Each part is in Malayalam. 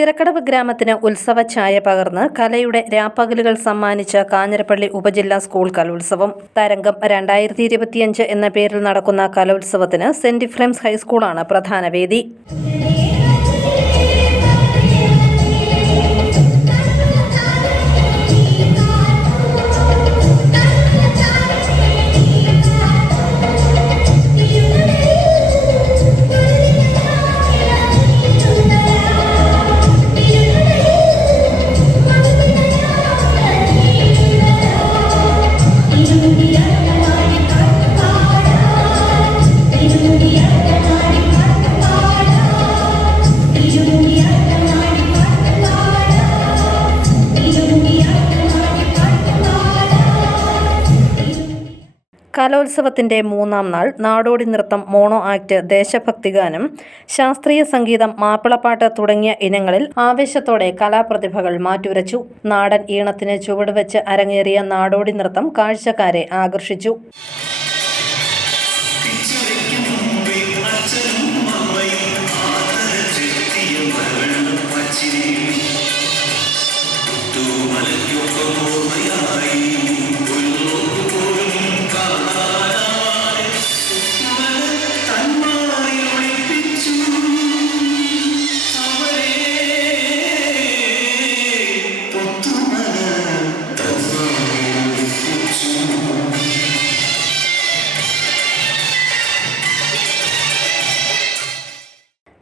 ചിറക്കടവ് ഗ്രാമത്തിന് ഉത്സവ ഛായ പകർന്ന് കലയുടെ രാപ്പകലുകൾ സമ്മാനിച്ച കാഞ്ഞിരപ്പള്ളി ഉപജില്ലാ സ്കൂൾ കലോത്സവം. തരംഗം രണ്ടായിരത്തി ഇരുപത്തിയഞ്ച് എന്ന പേരിൽ നടക്കുന്ന കലോത്സവത്തിന് സെന്റ് ഇഫ്രംസ് ഹൈസ്കൂളാണ് പ്രധാന വേദി. കലോത്സവത്തിന്റെ മൂന്നാം നാൾ നാടോടി നൃത്തം മോണോ ആക്ട് ദേശഭക്തിഗാനം ശാസ്ത്രീയ സംഗീതം മാപ്പിളപ്പാട്ട് തുടങ്ങിയ ഇനങ്ങളിൽ ആവേശത്തോടെ കലാപ്രതിഭകൾ മാറ്റുരച്ചു. നാടൻ ഈണത്തിന് ചുവടുവെച്ച് അരങ്ങേറിയ നാടോടി നൃത്തം കാഴ്ചക്കാരെ ആകർഷിച്ചു.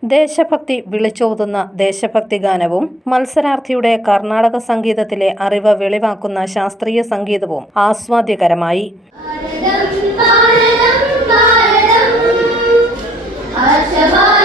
ദേശഭക്തി വിളിച്ചോതുന്ന ദേശഭക്തി ഗാനവും മത്സരാർത്ഥിയുടെ കർണാടക സംഗീതത്തിലെ അറിവ് വെളിവാക്കുന്ന ശാസ്ത്രീയ സംഗീതവും ആസ്വാദ്യകരമായി. ഭാരതം ഭാരതം ഭാരതം.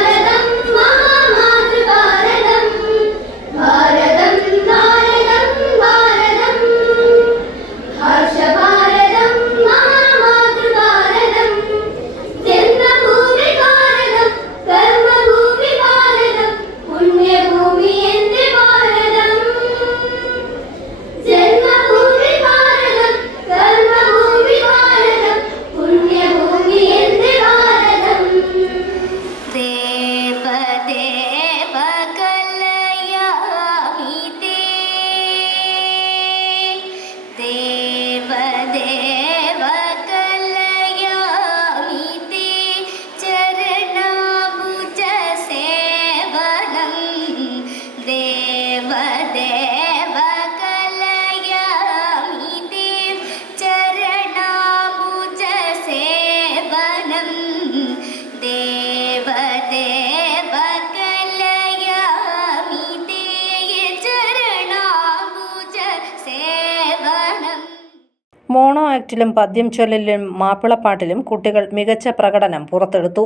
മോണോ ആക്ടിലും പദ്യം ചൊല്ലലിലും മാപ്പിളപ്പാട്ടിലും കുട്ടികൾ മികച്ച പ്രകടനം പുറത്തെടുത്തു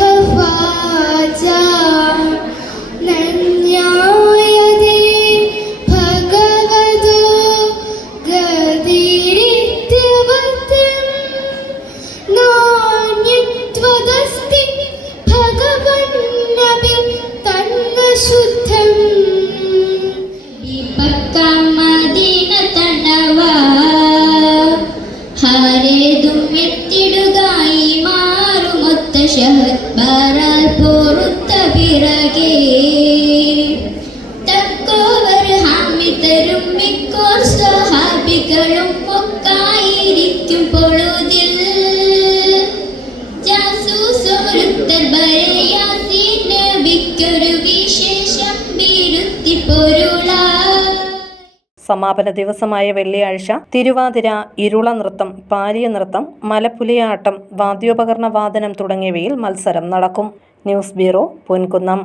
ഹരേതും എത്തിടുകായി മാറുമൊത്ത ഷഹബാരാൽ പോറുത്ത പിറകെ. തക്കോവർ ഹാമിതരും മിക്കോർ സ്വഹാബികളും ഒക്കായിരിക്കും പൊഴുതിൽ. ജാസൂസോരുത്തർ ബരയാസീൻ നബിക്കൊരു വിശേഷം സമാപന ദിവസമായ വെള്ളിയാഴ്ച തിരുവാതിര ഇരുള നൃത്തം പാലിയ നൃത്തം മലപ്പുലിയാട്ടം വാദ്യോപകരണ വാദനം തുടങ്ങിയവയിൽ മത്സരം നടക്കും. News bureau Ponkunnam.